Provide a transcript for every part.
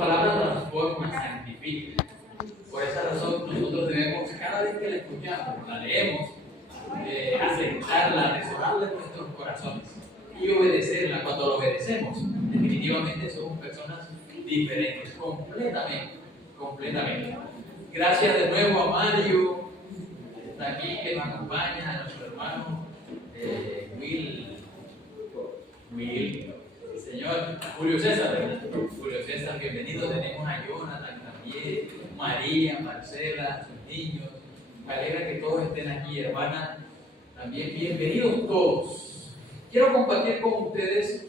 palabra transforma, santifica. Por esa razón nosotros debemos, cada vez que la escuchamos, la leemos, aceptarla, resonarla en nuestros corazones y obedecerla. Cuando la obedecemos, definitivamente somos personas diferentes, completamente. Gracias de nuevo a Mario, que está aquí, que nos acompaña, a nuestro hermano Will, señor Julio César, bienvenido. Tenemos a Jonathan también, María, Marcela, sus niños. Me alegra que todos estén aquí, hermana. También bienvenidos todos. Quiero compartir con ustedes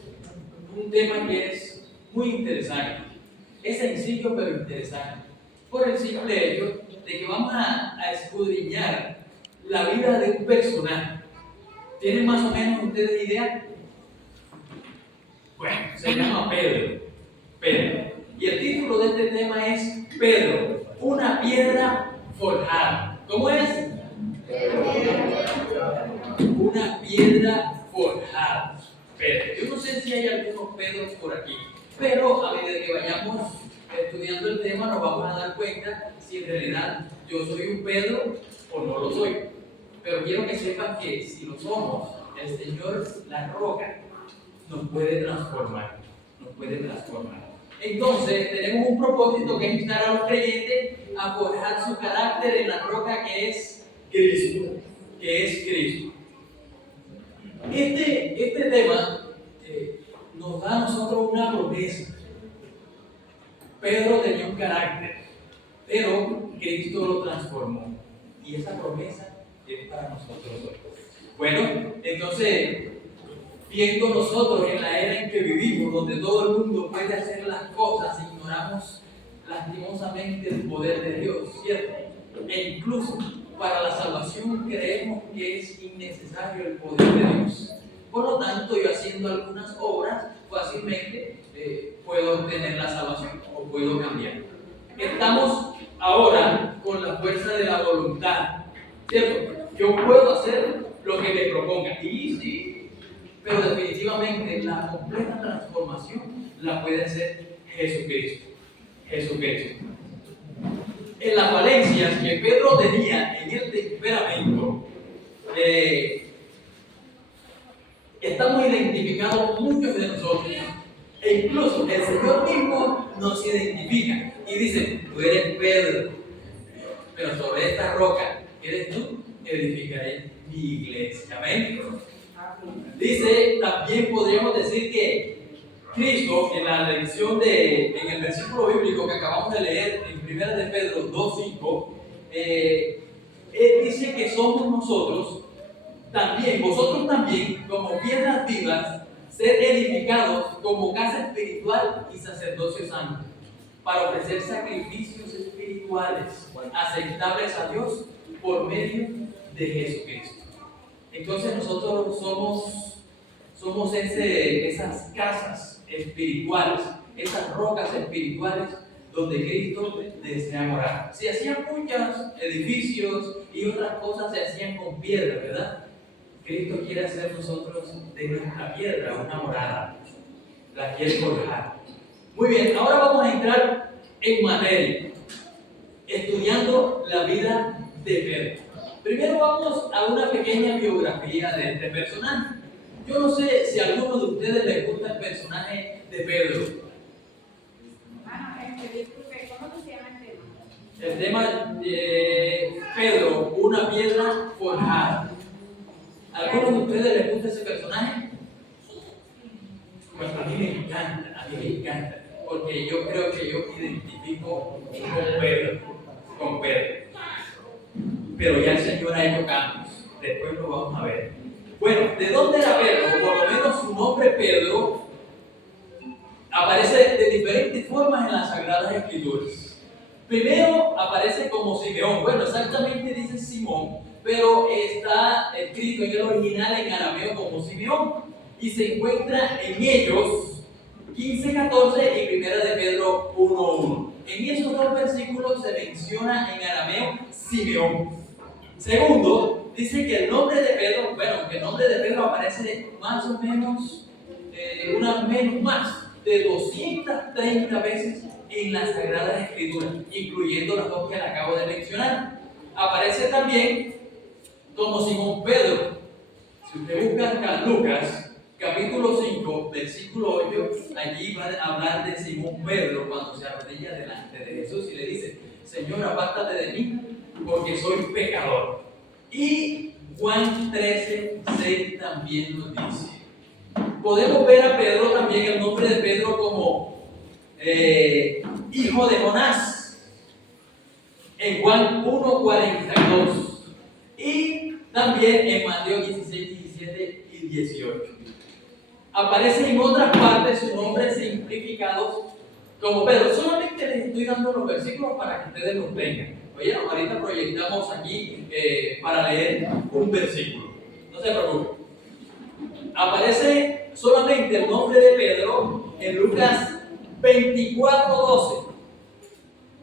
un tema que es muy interesante. Es sencillo pero interesante, por el simple hecho de que vamos a escudriñar la vida de un personaje. ¿Tienen más o menos ustedes idea? Bueno, se llama Pedro. Y el título de este tema es Pedro, una piedra forjada. ¿Cómo es? Una piedra forjada. Pedro. Yo no sé si hay algunos Pedros por aquí, pero a medida que vayamos estudiando el tema nos vamos a dar cuenta si en realidad yo soy un Pedro o no lo soy. Pero quiero que sepan que si lo somos, el Señor, la roca, nos puede transformar. Entonces, tenemos un propósito que es invitar a los creyentes a forjar su carácter en la roca que es Cristo. Este tema nos da a nosotros una promesa. Pedro tenía un carácter, pero Cristo lo transformó. Y esa promesa es para nosotros hoy. Bueno, entonces, viendo nosotros en la era en que vivimos, donde todo el mundo puede hacer las cosas, ignoramos lastimosamente el poder de Dios, ¿cierto? E incluso para la salvación creemos que es innecesario el poder de Dios. Por lo tanto, yo haciendo algunas obras fácilmente puedo obtener la salvación o puedo cambiar. Estamos ahora con la fuerza de la voluntad, ¿cierto? Yo puedo hacer lo que me proponga. Y sí, pero definitivamente la completa transformación la puede hacer Jesucristo. En las falencias que Pedro tenía en el temperamento, estamos identificados muchos de nosotros. E incluso el Señor mismo nos identifica y dice: tú eres Pedro, pero sobre esta roca eres tú, edificaré mi iglesia. Amén. Dice, también podríamos decir que Cristo, en la lección en el versículo bíblico que acabamos de leer en 1 de Pedro 2:5, él dice que somos vosotros también, como piedras vivas, ser edificados como casa espiritual y sacerdocio santo, para ofrecer sacrificios espirituales aceptables a Dios por medio de Jesucristo. Entonces nosotros somos esas casas espirituales, esas rocas espirituales donde Cristo desea morar. Se hacían muchos edificios y otras cosas se hacían con piedra, ¿verdad? Cristo quiere hacer nosotros de nuestra piedra una morada. La quiere forjar. Muy bien, ahora vamos a entrar en materia, estudiando la vida de Pedro. Primero vamos a una pequeña biografía de este personaje. Yo no sé si a alguno de ustedes les gusta el personaje de Pedro. Disculpe, ¿cómo se llama el tema? El tema de Pedro, una piedra forjada. ¿A alguno de ustedes les gusta ese personaje? Pues a mí me encanta, porque yo creo que yo me identifico con Pedro. Pero ya el Señor ha hecho cambios, después lo vamos a ver. Bueno, ¿de dónde era Pedro? Por lo menos su nombre Pedro aparece de diferentes formas en las Sagradas Escrituras. Primero aparece como Simeón. Bueno, exactamente dice Simón, pero está escrito en el original en arameo como Simeón. Y se encuentra en ellos 15:14 y 1 de Pedro 1:1. En esos dos versículos se menciona en arameo Simeón. Segundo, dice que el nombre de Pedro, que el nombre de Pedro aparece más o menos, una menos más, de 230 veces en las Sagradas Escrituras, incluyendo las dos que le acabo de mencionar. Aparece también como Simón Pedro. Si usted busca Lucas, capítulo 5, versículo 8, allí va a hablar de Simón Pedro cuando se arrodilla delante de Jesús y le dice: Señor, apártate de mí, porque soy pecador. Y Juan 13, 6 también nos dice. Podemos ver a Pedro también, el nombre de Pedro, como hijo de Jonás, en Juan 1:42. Y también en Mateo 16, 17 y 18. Aparece en otras partes su nombre simplificado como Pedro. Solamente les estoy dando los versículos para que ustedes los tengan. Oye, ahorita proyectamos aquí para leer un versículo. No se preocupen. Aparece solamente el nombre de Pedro en Lucas 24:12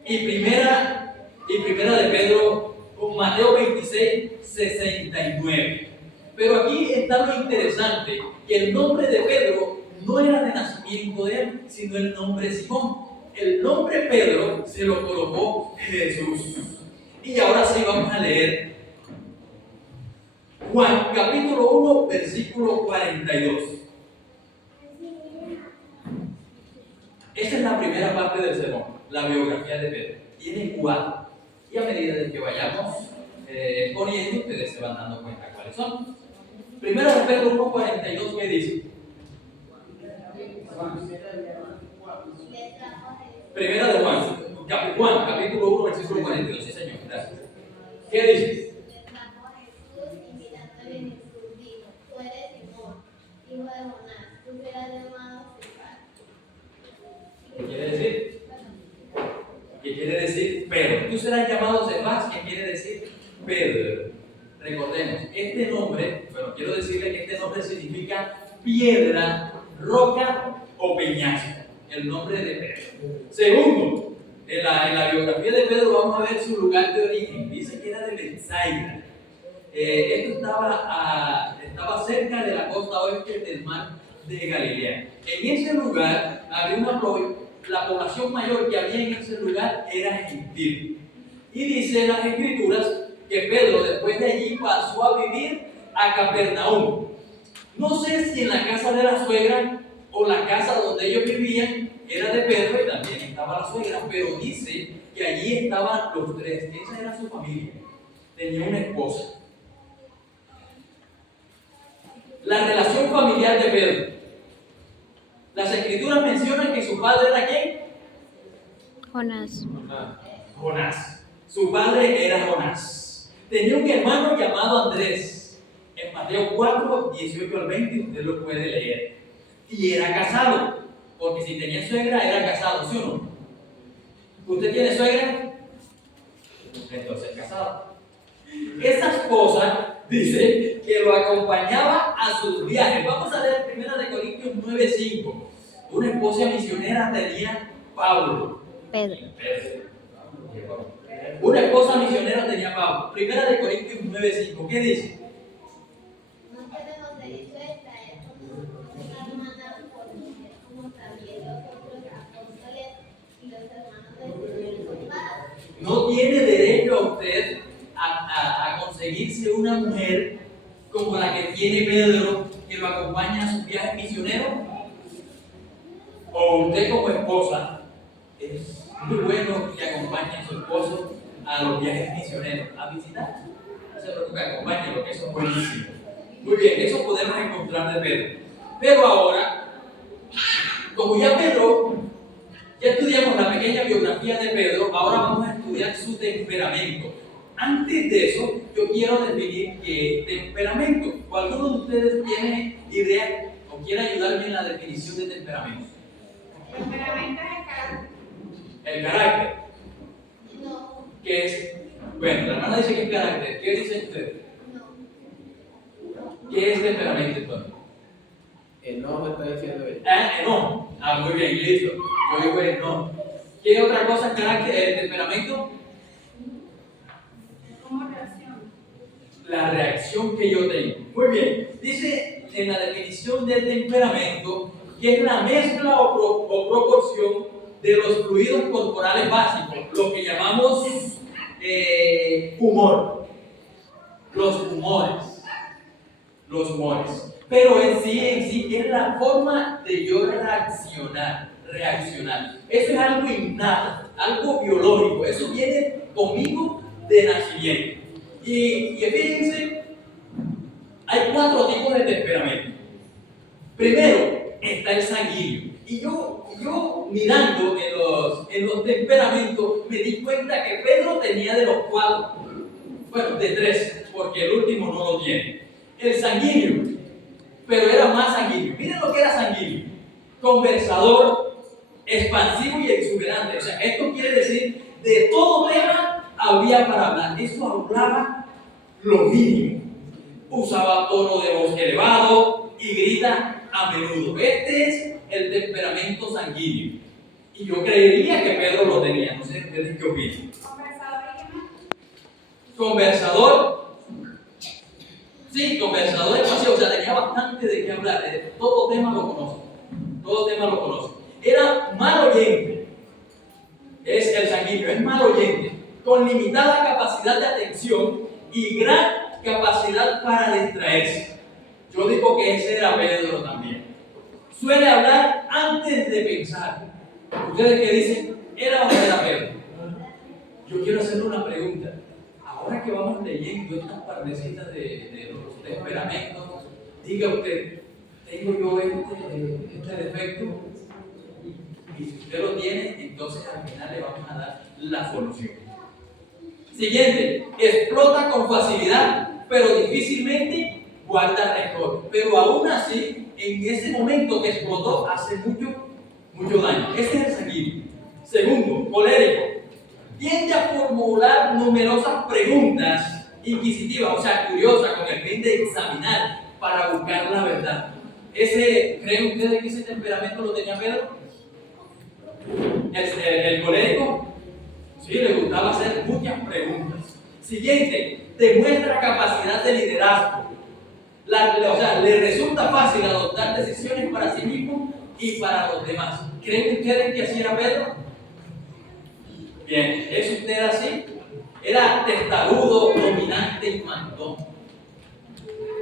y primera de Pedro con Mateo 26:69. Pero aquí está lo interesante, que el nombre de Pedro no era de nacimiento de él, sino el nombre Simón. El nombre Pedro se lo colocó Jesús. Y ahora sí vamos a leer Juan capítulo 1, versículo 42. Esa es la primera parte del sermón, la biografía de Pedro. Tiene 4. Y a medida de que vayamos poniendo, ustedes se van dando cuenta cuáles son. Primera de Pedro 1, 42, ¿qué dice? Primera de Juan, capítulo 1, versículo 42. Sí, señor, gracias. ¿Qué dice? ¿Qué quiere decir? ¿Qué quiere decir Pedro? Tú serás llamado Cefas, ¿qué quiere decir Pedro? Recordemos, este nombre, bueno, quiero decirle que este nombre significa piedra, roca o peñasco. El nombre de Pedro. Segundo, en la biografía de Pedro vamos a ver su lugar de origen. Dice que era de Bethsaida. Esto estaba cerca de la costa oeste del mar de Galilea. En ese lugar había la población mayor que había en ese lugar era gentil. Y dice en las escrituras que Pedro después de allí pasó a vivir a Capernaum. No sé si en la casa de la suegra o la casa donde ellos vivían era de Pedro y también estaba la suegra, pero dice que allí estaban los tres. Esa era su familia. Tenía una esposa. La relación familiar de Pedro. Las escrituras mencionan que su padre era ¿quién? Jonás. Jonás. Su padre era Jonás. Tenía un hermano llamado Andrés. En Mateo 4, 18 al 20, usted lo puede leer. Y era casado. Porque si tenía suegra, era casado, ¿sí o no? ¿Usted tiene suegra? Entonces casado. Esa esposa dice que lo acompañaba a sus viajes. Vamos a leer 1 Corintios 9:5. Una esposa misionera tenía Pablo. Pedro. Una esposa misionera tenía Pablo. 1 Corintios 9:5. ¿Qué dice? No tenemos derecho a traer como una hermana por mujer, como también los otros apóstoles y los hermanos de sus padres. No tiene derecho a usted a conseguirse una mujer como la que tiene Pedro, que lo acompaña a sus viajes misioneros. O usted como esposa, es muy bueno que acompañe a su esposo a los viajes misioneros, a visitar. No se preocupe, acompáñenlo, que eso es buenísimo. Muy bien, eso podemos encontrar de Pedro. Pero ahora, como ya estudiamos la pequeña biografía de Pedro, ahora vamos a estudiar su temperamento. Antes de eso, yo quiero definir qué es temperamento. ¿O alguno de ustedes tiene idea o quiere ayudarme en la definición de temperamento? El temperamento es el carácter. El carácter. No, ¿Qué es? Bueno, la hermana dice que es carácter. ¿Qué dice usted? no. ¿Qué es temperamento entonces? No me está diciendo él. No. Muy bien, listo. Yo digo no. ¿Qué otra cosa es carácter, temperamento? ¿Cómo reacciona? La reacción que yo tengo. Muy bien. Dice en la definición del temperamento que es la mezcla o proporción de los fluidos corporales básicos, lo que llamamos humor, los humores. Pero en sí es la forma de yo reaccionar. Eso es algo innato, algo biológico, eso viene conmigo de nacimiento. Y fíjense, hay 4 tipos de temperamento. Primero está el sanguíneo. Y yo mirando en los temperamentos me di cuenta que Pedro tenía de los 4, bueno, de 3, porque el último no lo tiene. El sanguíneo, pero era más sanguíneo. Miren lo que era sanguíneo: conversador, expansivo y exuberante. O sea, esto quiere decir, de todo tema había para hablar. Eso hablaba lo mínimo. Usaba tono de voz elevado y grita a menudo. Este es el temperamento sanguíneo. Y yo creería que Pedro lo tenía. No sé ustedes qué opinan. Conversador y qué más. Conversador. Sí, conversador demasiado. O sea, tenía bastante de qué hablar. Todo tema lo conoce. Era mal oyente. Es el sanguíneo, es mal oyente. Con limitada capacidad de atención y gran capacidad para distraerse. Yo digo que ese era Pedro también. Suele hablar antes de pensar. ¿Ustedes qué dicen? ¿Era o no era Pedro? Yo quiero hacerle una pregunta. Ahora que vamos leyendo estas partecitas de los temperamentos, diga usted, ¿tengo yo este defecto? Y si usted lo tiene, entonces al final le vamos a dar la solución. Siguiente, explota con facilidad, pero difícilmente guarda rencor. Pero aún así, en ese momento que explotó, hace mucho daño. Este es el sanguíneo. Segundo, colérico. Tiende a formular numerosas preguntas inquisitivas, o sea, curiosas, con el fin de examinar para buscar la verdad. ¿Creen ustedes que ese temperamento lo tenía Pedro? El colérico, sí, le gustaba hacer muchas preguntas. Siguiente, demuestra capacidad de liderazgo. O sea, le resulta fácil adoptar decisiones para sí mismo y para los demás. ¿Creen ustedes que así era Pedro? Bien, ¿es usted así? Era testarudo, dominante y mandón.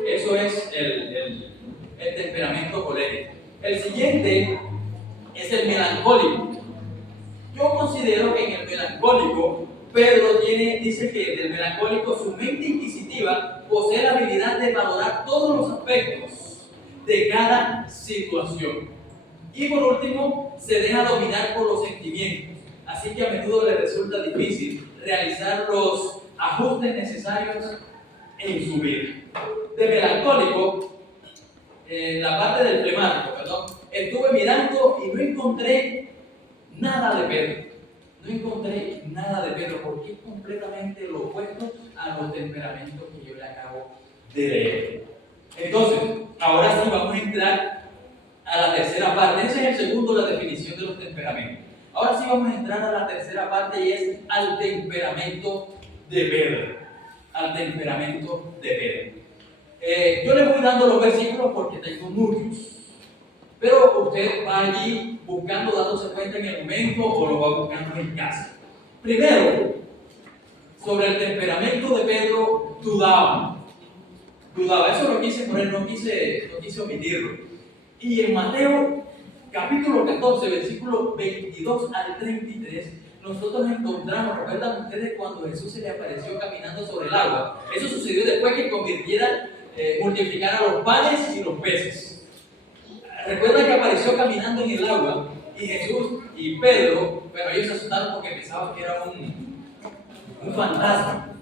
Eso es el temperamento colérico. El siguiente es el melancólico. Yo considero que en el melancólico, Pedro dice que del melancólico su mente inquisitiva posee la habilidad de valorar todos los aspectos de cada situación. Y por último, se deja dominar por los sentimientos, así que a menudo le resulta difícil realizar los ajustes necesarios en su vida. De melancólico, la parte del flemático, estuve mirando y no encontré nada de Pedro. Porque es completamente lo opuesto a los temperamentos que yo le acabo de leer. Entonces, ahora sí vamos a entrar a la tercera parte. Ese es el segundo, la definición de los temperamentos. Ahora sí vamos a entrar a la tercera parte y es al temperamento de Pedro. Yo les voy dando los versículos porque tengo muchos. Pero usted va allí buscando, dándose cuenta en el momento o lo va buscando en casa. Primero, sobre el temperamento de Pedro, dudaba. Eso lo quise poner, no quise omitirlo. Y en Mateo, capítulo 14, versículos 22 al 33, nosotros encontramos, ¿recuerdan ustedes cuando Jesús se le apareció caminando sobre el agua? Eso sucedió después que multiplicara los panes y los peces. Recuerda que apareció caminando en el agua y Jesús y Pedro, pero ellos se asustaron porque pensaban que era un fantasma.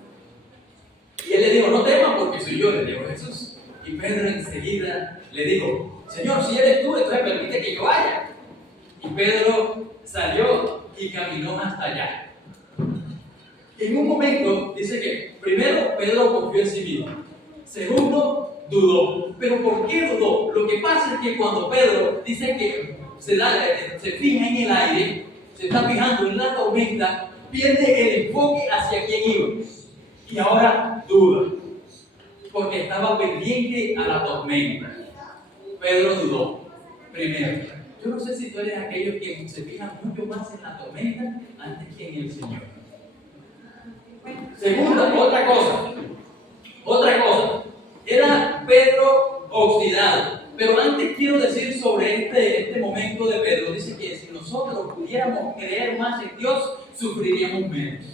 Y él le dijo, no temas porque soy yo, le dijo Jesús. Y Pedro enseguida le dijo, Señor, si eres tú, entonces permite que yo vaya. Y Pedro salió y caminó hasta allá. En un momento dice que primero Pedro confió en sí mismo. Segundo, dudó. ¿Pero por qué dudó? Lo que pasa es que cuando Pedro dice que se fija en el aire, se está fijando en la tormenta, pierde el enfoque hacia quién iba. Y ahora duda, porque estaba pendiente a la tormenta. Pedro dudó. Primero, yo no sé si tú eres aquellos que se fijan mucho más en la tormenta antes que en el Señor. Segunda, otra cosa, era Pedro oxidado. Pero antes quiero decir sobre este momento de Pedro, dice que si nosotros pudiéramos creer más en Dios, sufriríamos menos.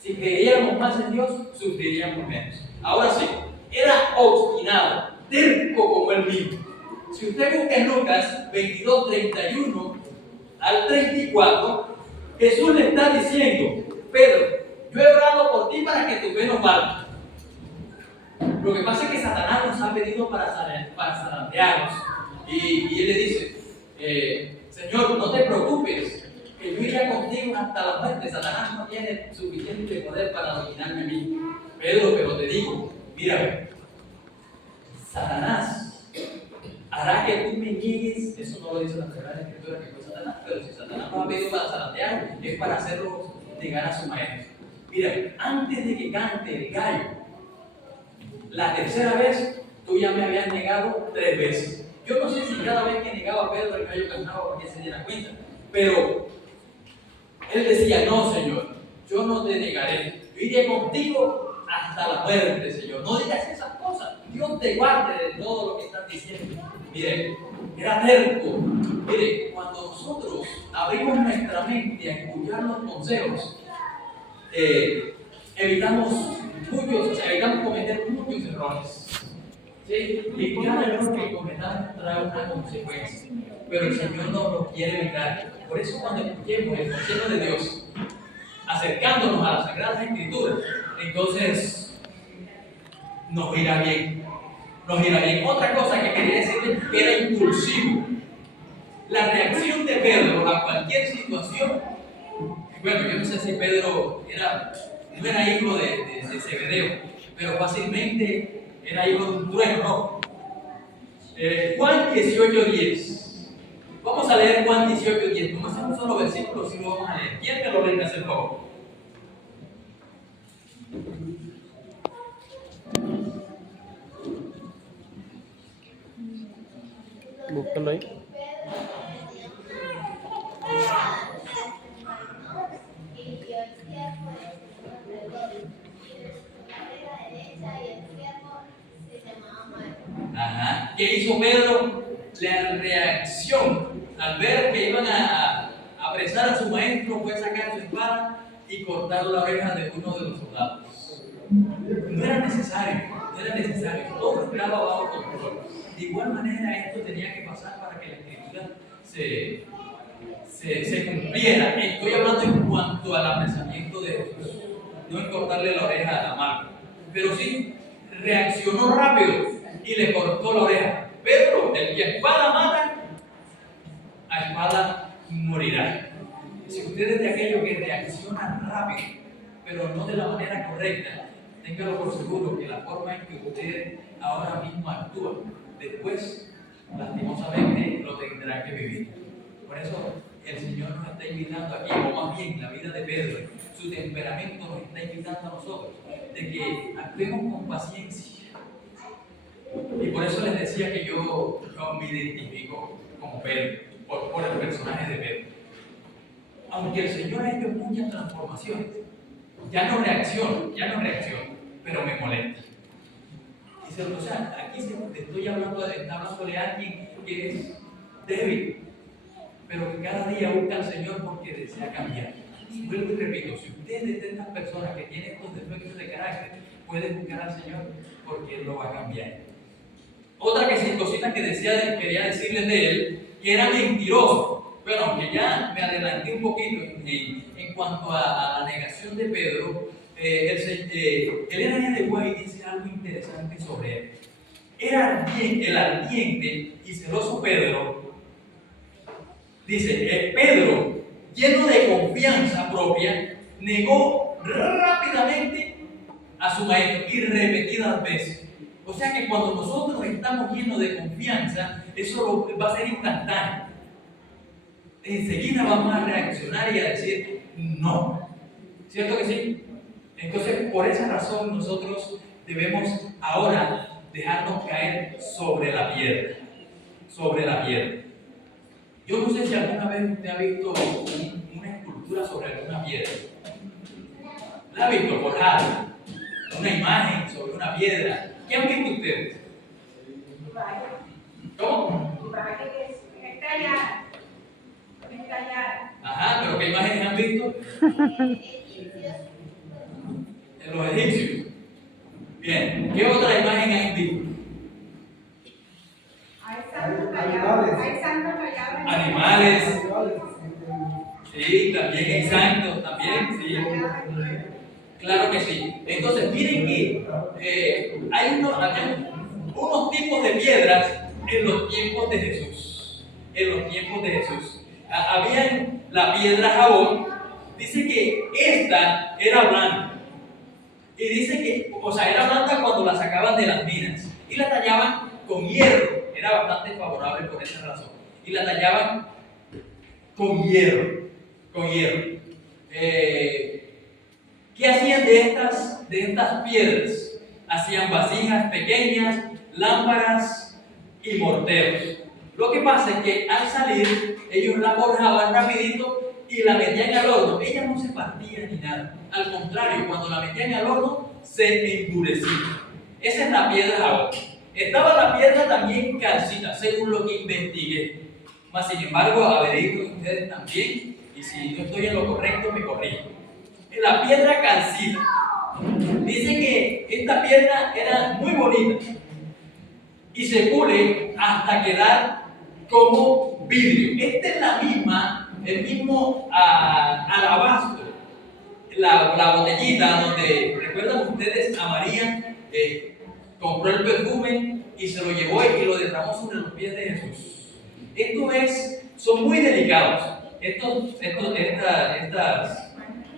Si creyéramos más en Dios, sufriríamos menos. Ahora sí, era obstinado, terco como el mismo. Si usted busca en Lucas 22, 31 al 34, Jesús le está diciendo: Pedro, yo he orado por ti para que tu fe no falte. Lo que pasa es que Satanás nos ha pedido para zarandearnos. Y él le dice: Señor, no te preocupes, que yo iré contigo hasta la muerte. Satanás no tiene suficiente poder para dominarme a mí. Pedro, pero te digo, mira, Satanás hará que tú me niegues. Eso no lo dice la Sagrada Escritura que fue Satanás, pero si Satanás nos ha pedido para zarandear, es para hacerlo llegar a su maestro. Mira, antes de que cante el gallo, la tercera vez, tú ya me habías negado 3 veces. Yo no sé si cada vez que negaba a Pedro el gallo cantaba para que se diera cuenta, pero él decía: no, Señor, yo no te negaré, yo iré contigo hasta la muerte, Señor. No digas esas cosas, Dios te guarde de todo lo que estás diciendo. Mire, era terco. Mire, cuando nosotros abrimos nuestra mente a escuchar los consejos, evitamos cometer muchos errores. ¿Sí? Y cada error que cometamos trae una consecuencia. Pero el Señor no lo quiere evitar. Por eso, cuando escuchemos el consejo de Dios, acercándonos a las Sagradas Escrituras, entonces nos irá bien. Nos irá bien. Otra cosa que quería decirles, que era impulsivo. La reacción de Pedro a cualquier situación. Bueno, yo no sé si Pedro no era hijo de Zebedeo, pero fácilmente era hijo de un trueno, ¿no? Juan 18:10. Vamos a leer Juan 18:10. Como es un solo versículo, sí lo vamos a leer. ¿Quién me lo lee, hacer favor? Búscalo ahí. Ajá. ¿Qué hizo Pedro? La reacción al ver que iban a apresar a su maestro fue sacar su espada y cortar la oreja de uno de los soldados. No era necesario, todo estaba bajo control. De igual manera, esto tenía que pasar para que la Escritura se cumpliera. Estoy hablando en cuanto al apresamiento de Jesús, no en cortarle la oreja a Marco, pero sí reaccionó rápido y le cortó la oreja. Pedro, el que a espada mata, a espada morirá. Si usted es de aquellos que reaccionan rápido, pero no de la manera correcta, téngalo por seguro que la forma en que usted ahora mismo actúa, después, lastimosamente, lo tendrá que vivir. Por eso, el Señor nos está invitando aquí, o más bien la vida de Pedro, su temperamento nos está invitando a nosotros, de que actuemos con paciencia. Y por eso les decía que yo me identifico como Pedro, por el personaje de Pedro. Aunque el Señor ha hecho muchas transformaciones, ya no reacciono, pero me molesta. Dice, o sea, aquí está hablándole a alguien que es débil, pero que cada día busca al Señor porque desea cambiar. Vuelvo y repito, si usted es de estas personas que tienen estos defectos de carácter, puede buscar al Señor porque Él lo va a cambiar. Otra cosita que quería decirles de él, que era mentiroso. Bueno, aunque ya me adelanté un poquito en cuanto a la negación de Pedro, Elena de Guay dice algo interesante sobre él. Era el ardiente y celoso Pedro. Dice, Pedro, lleno de confianza propia, negó rápidamente a su maestro y repetidas veces. O sea que cuando nosotros estamos llenos de confianza, eso va a ser instantáneo. Enseguida vamos a reaccionar y a decir no. ¿Cierto que sí? Entonces, por esa razón nosotros debemos ahora dejarnos caer sobre la piedra. sobre la piedra. Yo no sé si alguna vez usted ha visto una escultura sobre alguna piedra. ¿La ha visto forjada? Una imagen sobre una piedra. ¿Qué han visto ustedes? ¿Cómo? Ajá, pero ¿qué imágenes han visto? En los egipcios. Bien, ¿qué otra imagen han visto? Animales. Sí, también hay santos, también, sí. Claro que sí. Entonces, miren que había unos tipos de piedras en los tiempos de Jesús. En los tiempos de Jesús. Había la piedra jabón. Dice que esta era blanca. Y dice que, o sea, era blanca cuando la sacaban de las minas. Y la tallaban con hierro. Era bastante favorable por esa razón. Y la tallaban con hierro. Con hierro. ¿Qué hacían de estas piedras? Hacían vasijas pequeñas, lámparas y morteros. Lo que pasa es que al salir, ellos la forjaban rapidito y la metían al horno. Ella no se partía ni nada. Al contrario, cuando la metían al horno, se endurecía. Esa es la piedra jabón. Estaba la piedra también calcita, según lo que investigué. Mas, sin embargo, averigüen ustedes también, y si no estoy en lo correcto, me corrijo. La piedra calcita. Dice que esta piedra era muy bonita y se pule hasta quedar como vidrio. Esta es el mismo alabastro, la botellita donde, ¿recuerdan ustedes a María? Compró el perfume y se lo llevó y lo derramó sobre los pies de Jesús. Son muy delicados.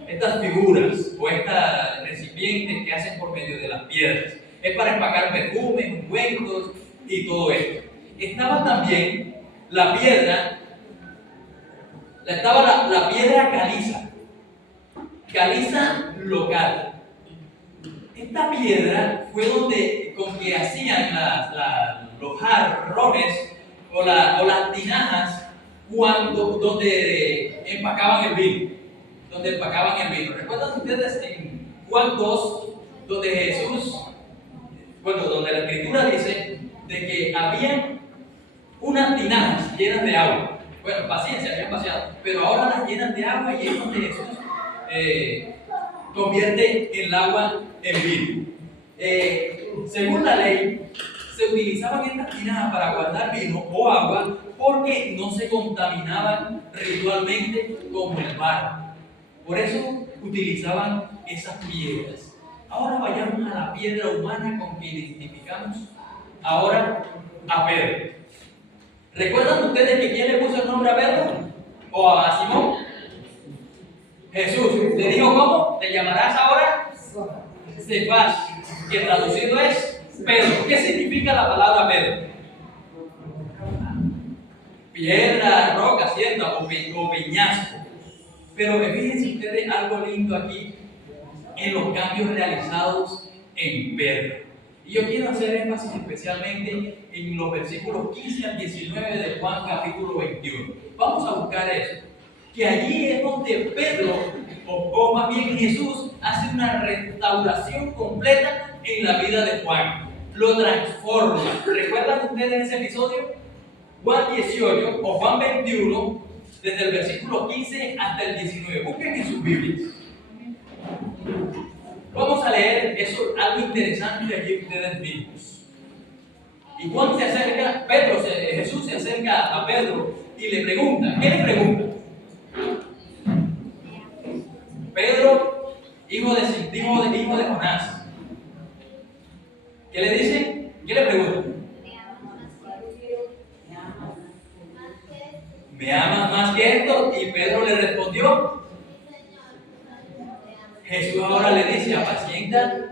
Estas figuras o estas recipientes que hacen por medio de las piedras. Es para empacar perfumes, ungüentos y todo esto. Estaba también la piedra caliza local. Esta piedra fue con que hacían los jarrones o las tinajas donde empacaban el vino. ¿Recuerdan ustedes en Juan 2, donde donde la Escritura dice de que habían unas tinajas llenas de agua? Bueno, paciencia, habían vaciado, pero ahora las llenan de agua y es donde Jesús convierte el agua en vino. Según la ley, se utilizaban estas tinajas para guardar vino o agua porque no se contaminaban ritualmente como el barro. Por eso utilizaban esas piedras. Ahora vayamos a la piedra humana con que identificamos ahora a Pedro. ¿Recuerdan ustedes que quién le puso el nombre a Pedro? ¿O a Simón? Jesús. ¿Le dijo cómo? Te llamarás ahora Cefas, que traducido es Pedro. ¿Qué significa la palabra Pedro? Piedra, roca, ¿cierto? O peñasco. Pero fíjense ustedes algo lindo aquí en los cambios realizados en Pedro. Y yo quiero hacer énfasis especialmente en los versículos 15 al 19 de Juan capítulo 21. Vamos a buscar eso. Que allí es donde Pedro, o más bien Jesús, hace una restauración completa en la vida de Juan. Lo transforma. ¿Recuerdan ustedes ese episodio? Juan 18 o Juan 21, desde el versículo 15 hasta el 19. Busquen en sus Biblias. Vamos a leer eso, algo interesante aquí ustedes mismos. Y Juan se acerca, Jesús se acerca a Pedro y le pregunta. ¿Qué le pregunta? Pedro, hijo de Jonás. ¿Qué le dice? ¿Qué le pregunta? ¿Me amas más que esto? Y Pedro le respondió. Jesús ahora le dice, apacienta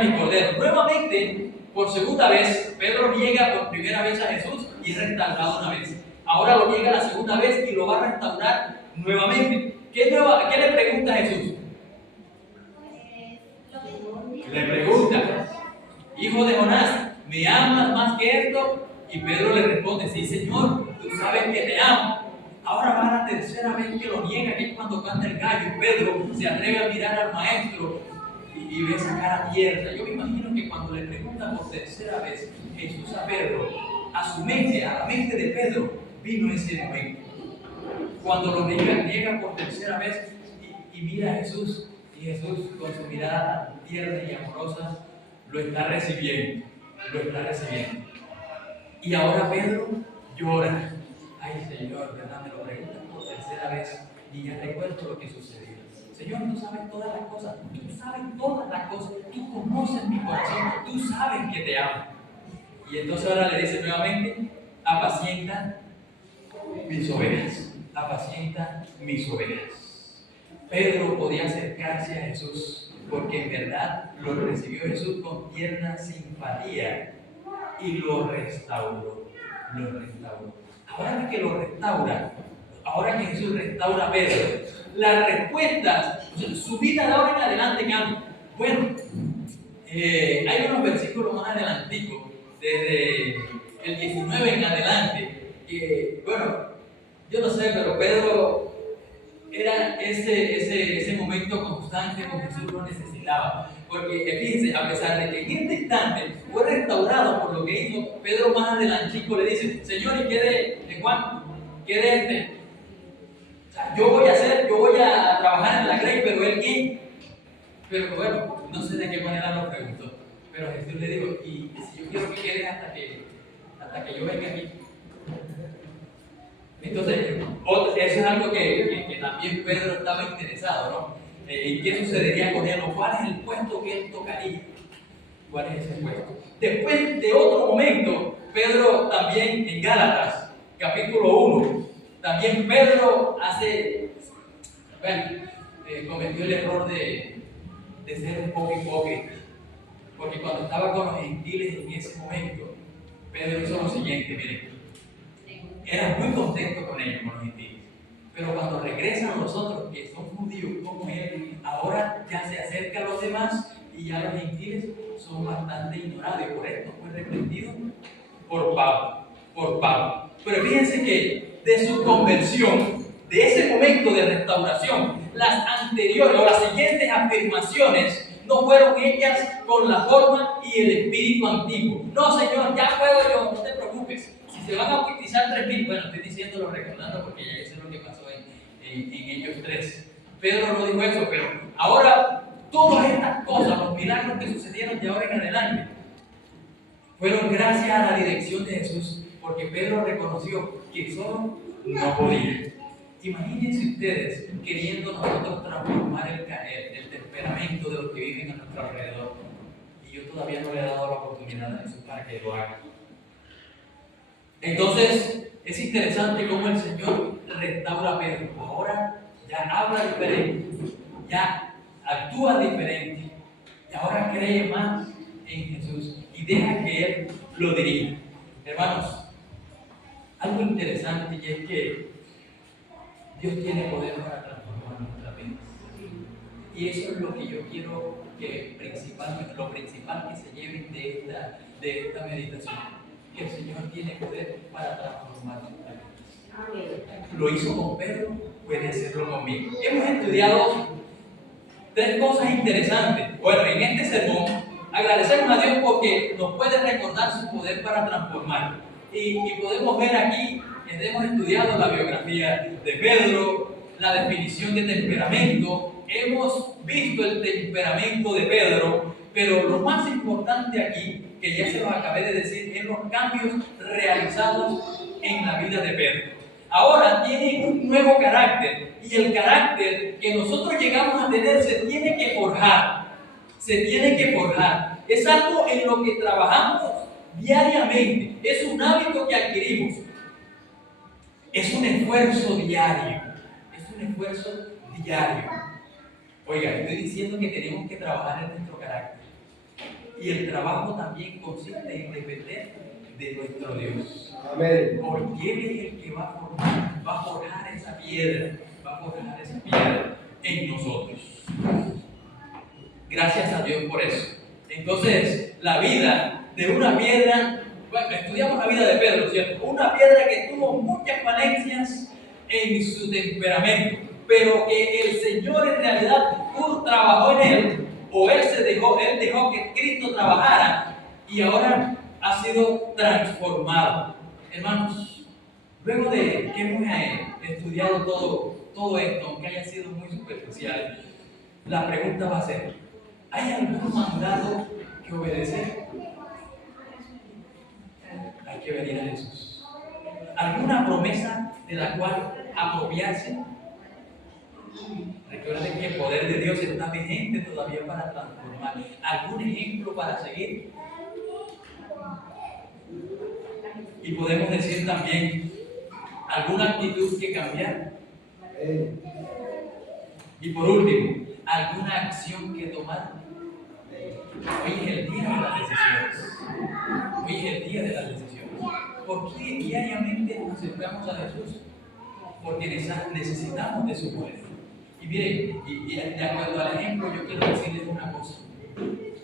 mi cordero. Nuevamente, por segunda vez, Pedro niega por primera vez a Jesús y es restaurado una vez. Ahora lo niega la segunda vez y lo va a restaurar nuevamente. ¿Qué le pregunta a Jesús? Le pregunta, hijo de Jonás, ¿me amas más que esto? Y Pedro le responde, sí, Señor, tú sabes que te amo. Ahora va la tercera vez que lo niega, que es cuando canta el gallo. Pedro se atreve a mirar al maestro y ve esa cara tierna. Yo me imagino que cuando le pregunta por tercera vez Jesús a Pedro, a su mente, a la mente de Pedro, vino ese momento. Cuando lo niega por tercera vez y mira a Jesús, y Jesús con su mirada tan tierna y amorosa lo está recibiendo, Y ahora Pedro llora. Ay, Señor, ¿verdad? Me lo preguntas por tercera vez y ya recuerdo lo que sucedió. Señor, tú sabes todas las cosas, tú conoces mi corazón, tú sabes que te amo. Y entonces ahora le dice nuevamente, apacienta mis ovejas, apacienta mis ovejas. Pedro podía acercarse a Jesús porque en verdad lo recibió Jesús con tierna simpatía y lo restauró. Ahora que lo restaura, ahora que Jesús restaura a Pedro, las respuestas, su vida de ahora en adelante cambia. Bueno, hay unos versículos más adelanticos, desde el 19 en adelante, que, bueno, yo no sé, pero Pedro era ese momento constante con Jesús lo necesitaba. Porque fíjense, a pesar de que en este instante fue restaurado por lo que hizo, Pedro más adelantico le dice, Señor, ¿y qué de Juan? ¿Qué de este? O sea, yo voy a trabajar en la grey, pero él ¿quién? Pero bueno, no sé de qué manera lo preguntó. Pero Jesús le dijo, y si yo quiero que quede hasta que yo venga aquí. Entonces, eso es algo que también Pedro estaba interesado, ¿no? ¿Y qué sucedería con él? ¿Cuál es el puesto que él tocaría? ¿Cuál es ese puesto? Después de otro momento, Pedro también en Gálatas, capítulo 1, también Pedro cometió el error de ser un poco hipócrita. Porque cuando estaba con los gentiles en ese momento, Pedro hizo lo siguiente, miren. Era muy contento con ellos, con los gentiles. Pero cuando regresan los otros, que son judíos como él, ahora ya se acerca a los demás y ya los gentiles son bastante ignorados. Y por esto fue reprendido por Pablo. Pero fíjense que de su conversión, de ese momento de restauración, las anteriores o las siguientes afirmaciones no fueron hechas con la forma y el espíritu antiguo. No, Señor, ya puedo yo, no te preocupes. Si se van a bautizar 3,000, bueno, estoy diciéndolo recordando porque ya sé lo que pasó en Hechos 3. Pedro no dijo eso, pero ahora todas estas cosas, los milagros que sucedieron de ahora en adelante, fueron gracias a la dirección de Jesús, porque Pedro reconoció que solo no podía. Imagínense ustedes queriendo nosotros transformar el temperamento de los que viven a nuestro alrededor, y yo todavía no le he dado la oportunidad a Jesús para que lo haga. Entonces, es interesante cómo el Señor restaura a Pedro. Ahora ya habla diferente, ya actúa diferente, y ahora cree más en Jesús y deja que Él lo dirija. Hermanos, algo interesante y es que Dios tiene poder para transformar nuestra vida. Y eso es lo que yo quiero que lo principal que se lleven de esta meditación. Que el Señor tiene poder para transformar nuestra vida. Lo hizo con Pedro, puede hacerlo conmigo. Hemos estudiado 3 cosas interesantes. Bueno, en este sermón agradecemos a Dios porque nos puede recordar su poder para transformar. Y podemos ver aquí, hemos estudiado la biografía de Pedro, la definición de temperamento, hemos visto el temperamento de Pedro, pero lo más importante aquí, que ya se los acabé de decir, es los cambios realizados en la vida de Pedro. Ahora tiene un nuevo carácter, y el carácter que nosotros llegamos a tener se tiene que forjar. Es algo en lo que trabajamos diariamente, es un hábito que adquirimos, es un esfuerzo diario. Oiga, estoy diciendo que tenemos que trabajar en nuestro carácter, y el trabajo también consiste en depender de nuestro Dios. Amén. Porque Él es el que va a forjar esa piedra en nosotros. Gracias a Dios por eso. Entonces, la vida de una piedra. Bueno, estudiamos la vida de Pedro, ¿cierto? Una piedra que tuvo muchas falencias en su temperamento, pero que el Señor en realidad trabajó en él, o él dejó que Cristo trabajara y ahora ha sido transformado. Hermanos, luego de que hemos estudiado todo esto, aunque haya sido muy superficial, la pregunta va a ser: ¿hay algún mandato que obedecer? Hay que venir a Jesús. ¿Alguna promesa de la cual apropiarse? Recuerden que el poder de Dios está vigente todavía para transformar. ¿Algún ejemplo para seguir? Y podemos decir también: ¿alguna actitud que cambiar? Y por último, ¿alguna acción que tomar? Hoy es el día de las decisiones. Hoy es el día de las decisiones. ¿Por qué diariamente nos acercamos a Jesús? Porque necesitamos de su poder. Y miren, y de acuerdo al ejemplo, yo quiero decirles una cosa.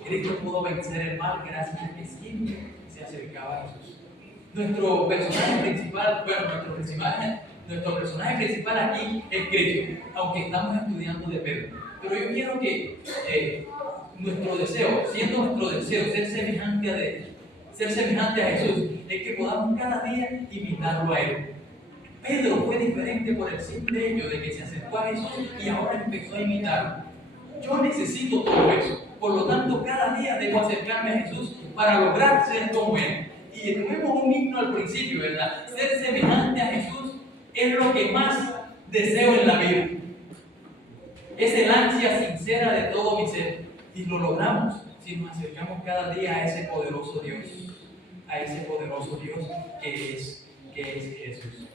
Cristo pudo vencer el mal gracias a que siempre se acercaba a Jesús. Nuestro personaje principal aquí es Cristo, aunque estamos estudiando de Pedro. Pero yo quiero que nuestro deseo ser semejante a Jesús, es que podamos cada día imitarlo a Él. Pedro fue diferente por el simple hecho de que se acercó a Jesús y ahora empezó a imitarlo. Yo necesito todo eso. Por lo tanto, cada día debo acercarme a Jesús para lograr ser como Él. Y tuvimos un himno al principio, ¿verdad? Ser semejante a Jesús es lo que más deseo en la vida. Es el ansia sincera de todo mi ser. Y lo logramos si nos acercamos cada día a ese poderoso Dios. A ese poderoso Dios que es Jesús.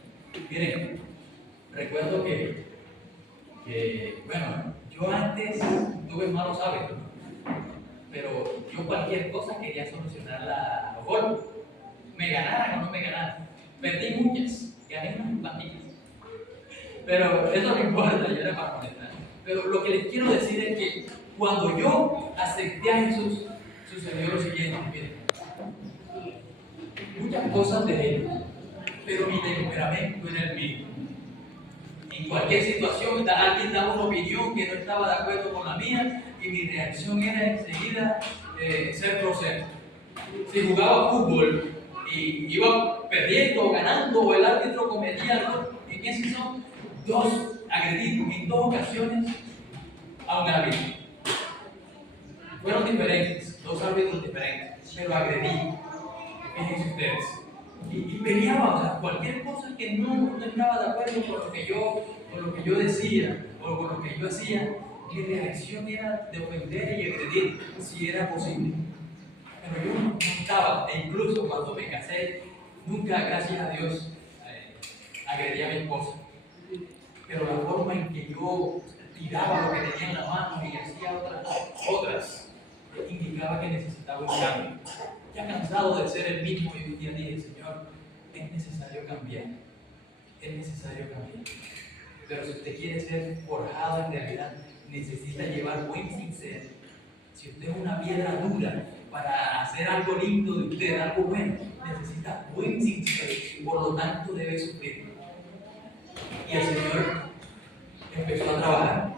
Miren, recuerdo que bueno, yo antes tuve malos hábitos, pero yo cualquier cosa quería solucionarla a los golpes. Me ganaran o no me ganaran. Perdí muchas, gané unas plantillas. Pero eso no importa, yo era para molestar. Pero lo que les quiero decir es que cuando yo acepté a Jesús, sucedió lo siguiente. Miren, muchas cosas de Él, pero mi temperamento era el mío. En cualquier situación, alguien daba una opinión que no estaba de acuerdo con la mía y mi reacción era enseguida ser grosero. Si jugaba fútbol y iba perdiendo o ganando o el árbitro cometía error, en ese son agredí en dos ocasiones a un árbitro. Fueron diferentes, dos árbitros diferentes, pero agredí. Fíjense ustedes. Y peleaba, o sea, cualquier cosa que no estaba de acuerdo con lo que yo decía o con lo que yo hacía, mi reacción era de ofender y agredir si era posible. Pero yo no estaba, e incluso cuando me casé, nunca, gracias a Dios, agredí a mi esposa. Pero la forma en que yo tiraba lo que tenía en la mano y hacía otras indicaba que necesitaba un cambio. Ya cansado de ser el mismo, y un día dije: Señor, es necesario cambiar. Es necesario cambiar. Pero si usted quiere ser forjado en realidad, necesita llevar buen sincero. Si usted es una piedra dura, para hacer algo lindo de usted, algo bueno, necesita buen sincero y por lo tanto debe sufrir. Y el Señor empezó a trabajar.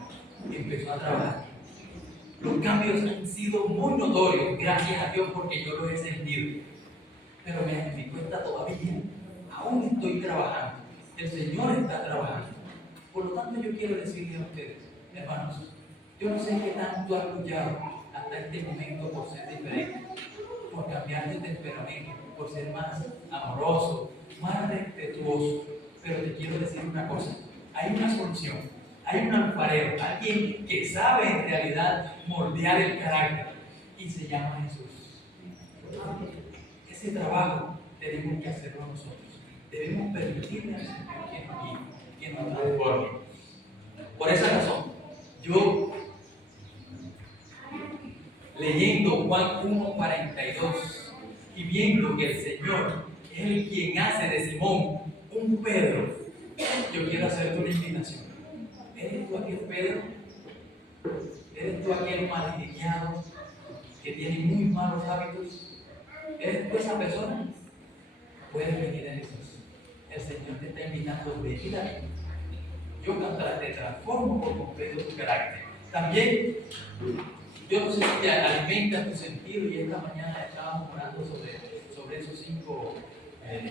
Los cambios han sido muy notorios, gracias a Dios, porque yo los he sentido. Pero me cuesta todavía. Aún estoy trabajando. El Señor está trabajando. Por lo tanto, yo quiero decirles a ustedes, hermanos, yo no sé qué tanto has luchado hasta este momento por ser diferente, por cambiar de temperamento, por ser más amoroso, más respetuoso. Pero te quiero decir una cosa: hay una solución. Hay un alfarero, alguien que sabe en realidad moldear el carácter y se llama Jesús. Ese trabajo tenemos que hacerlo nosotros. Debemos permitirle al Señor que nos transforme. Por esa razón, yo, leyendo Juan 1:42 y viendo que el Señor es el quien hace de Simón un Pedro, yo quiero hacerte una invitación. ¿Eres tú aquel Pedro? ¿Eres tú aquel malgeniado que tiene muy malos hábitos? ¿Eres esa persona? Puedes venir a Jesús. El Señor te está invitando a venir a mí. Yo te transformo por completo tu carácter. También, yo no sé si te alimenta tu sentido, y esta mañana estábamos hablando sobre esos 5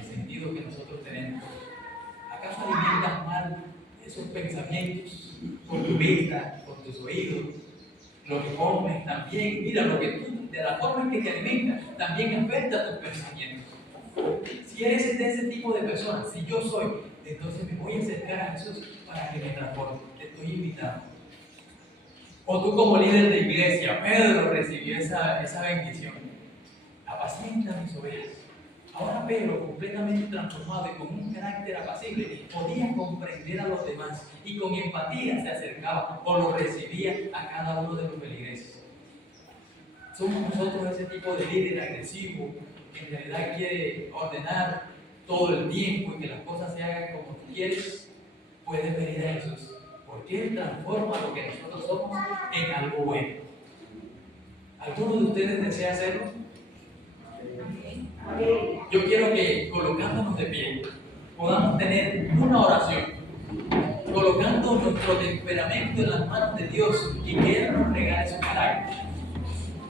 sentidos que nosotros tenemos. ¿Acaso alimentas mal esos pensamientos con tu vista, con tus oídos? Lo que comes también, mira, lo que tú, de la forma en que te alimentas, también afecta tus pensamientos. Si eres de ese tipo de personas, si yo soy, entonces me voy a acercar a Jesús para que me transforme. Te estoy invitando. O tú como líder de iglesia, Pedro recibió esa bendición. Apacienta mis ovejas. Ahora Pedro, completamente transformado y con un carácter apacible, podía comprender a los demás y con empatía se acercaba o lo recibía a cada uno de los feligreses. Somos nosotros ese tipo de líder agresivo que en realidad quiere ordenar todo el tiempo y que las cosas se hagan como tú quieres. Puedes venir a Jesús, porque Él transforma lo que nosotros somos en algo bueno. ¿Alguno de ustedes desea hacerlo? Yo quiero que, colocándonos de pie, podamos tener una oración, colocando nuestro temperamento en las manos de Dios y que Él nos regale su carácter.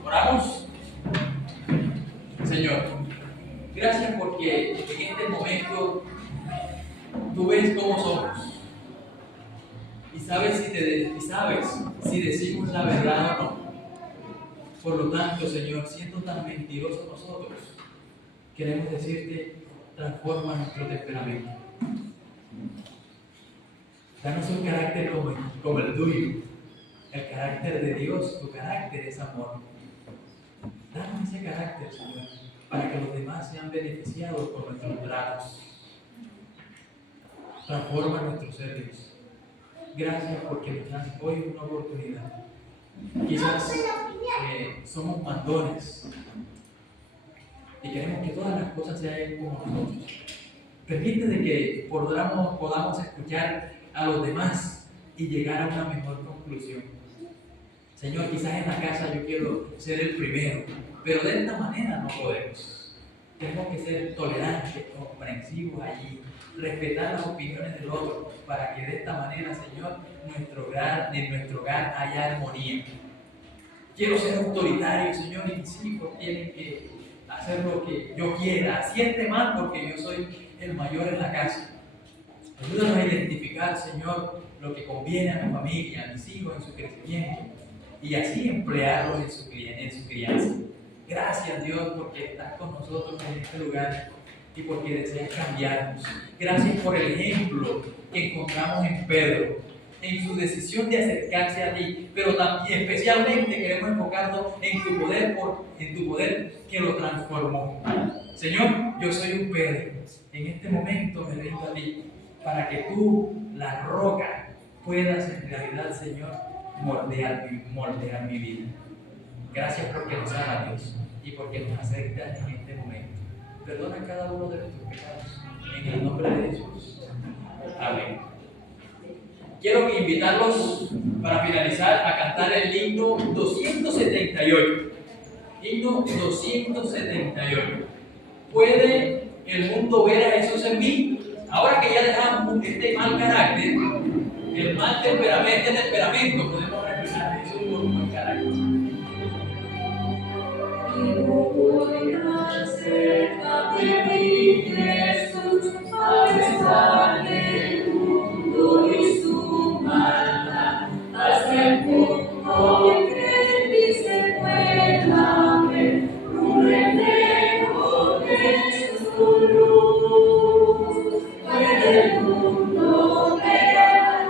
Oramos. Señor, gracias porque en este momento tú ves cómo somos y sabes si decimos la verdad o no. Por lo tanto, Señor, siendo tan mentirosos nosotros, queremos decirte, transforma nuestro temperamento. Danos un carácter como el tuyo. El carácter de Dios, tu carácter es amor. Danos ese carácter, Señor, para que los demás sean beneficiados por nuestros tratos. Transforma nuestro ser, Dios. Gracias porque nos das hoy una oportunidad. Quizás somos mandones y queremos que todas las cosas se hagan como nosotros. Permite de que podamos escuchar a los demás y llegar a una mejor conclusión. Señor, quizás en la casa yo quiero ser el primero, pero de esta manera no podemos. Tenemos que ser tolerantes, comprensivos allí, respetar las opiniones del otro, para que de esta manera, Señor, en nuestro hogar haya armonía. Quiero ser autoritario, Señor, y mis hijos tienen que hacer lo que yo quiera. Siente mal porque yo soy el mayor en la casa. Ayúdanos a identificar, Señor, lo que conviene a mi familia, a mis hijos en su crecimiento y así emplearlos en su crianza. Gracias, Dios, porque estás con nosotros en este lugar y porque deseas cambiarnos. Gracias por el ejemplo que encontramos en Pedro, en su decisión de acercarse a ti, pero también especialmente queremos enfocarnos en tu poder que lo transformó. Señor, yo soy un Pedro. En este momento me rindo a ti para que tú, la roca, puedas en realidad, Señor, moldear mi vida. Gracias porque nos amas, Dios, y porque nos aceptas en este momento. Perdona cada uno de nuestros pecados. En el nombre de Jesús. Amén. Quiero invitarlos para finalizar a cantar el himno 278. Himno 278. ¿Puede el mundo ver a Jesús en mí? Ahora que ya dejamos este mal carácter, el mal temperamento, podemos reflejar a Jesús por un buen carácter. Cerca de mí, Jesús, a pesar del mundo y su maldad, hasta el punto en que en mí se pueda ver un reflejo de su luz. Puede el mundo ver a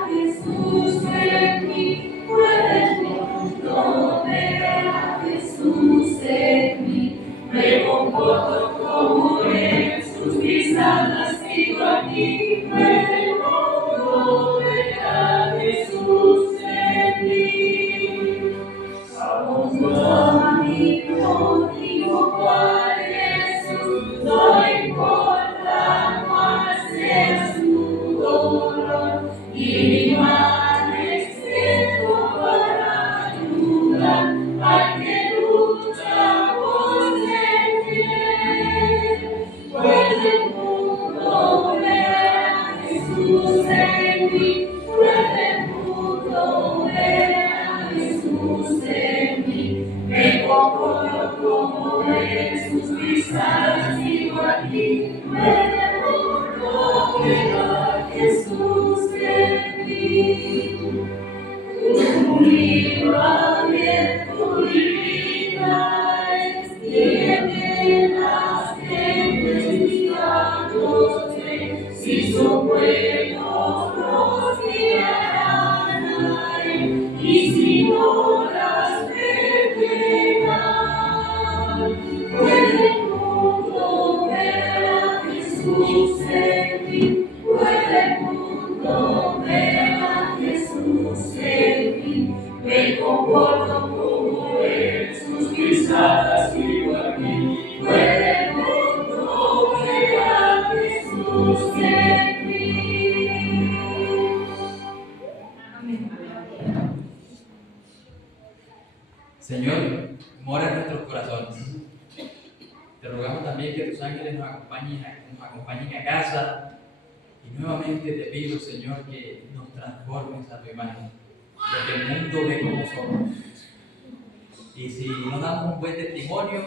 Jesús en mí, puede el mundo ver a Jesús en mí. Me comporto como en sus pisadas, sigo aquí, puede el mundo ver a Jesús en mí. Somos dos amigos, digo cuál Jesús, no importa cuál sea su dolor, y mi mano extiendo para ayudar al que lucha por ser fiel. mí, puede el mundo ver a Jesús en mí. Me comporto como en sus pisadas, sigo aquí, puede el mundo ver a Jesús en mí. Un libro abierto y vida es, y en las gentes mirándote, si son buenos los guiarán a él, y si no las perderán. Puede el mundo ver a Jesús en mí, puede el mundo ver a Jesús en mí. Me comporto como en sus pisadas, vivo aquí. Puede el mundo ver a Jesús en mí. Señor, mora en nuestros corazones. Te rogamos también que tus ángeles nos acompañen a casa. Y nuevamente te pido, Señor, que nos transformes a tu imagen. Porque el mundo ve como somos. Y si no damos un buen testimonio,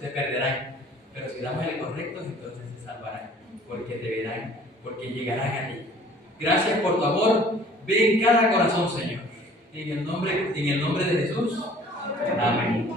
se perderán. Pero si damos el correcto, entonces se salvarán. Porque te verán, porque llegarán a ti. Gracias por tu amor. Ve en cada corazón, Señor. En el nombre de Jesús. Amén.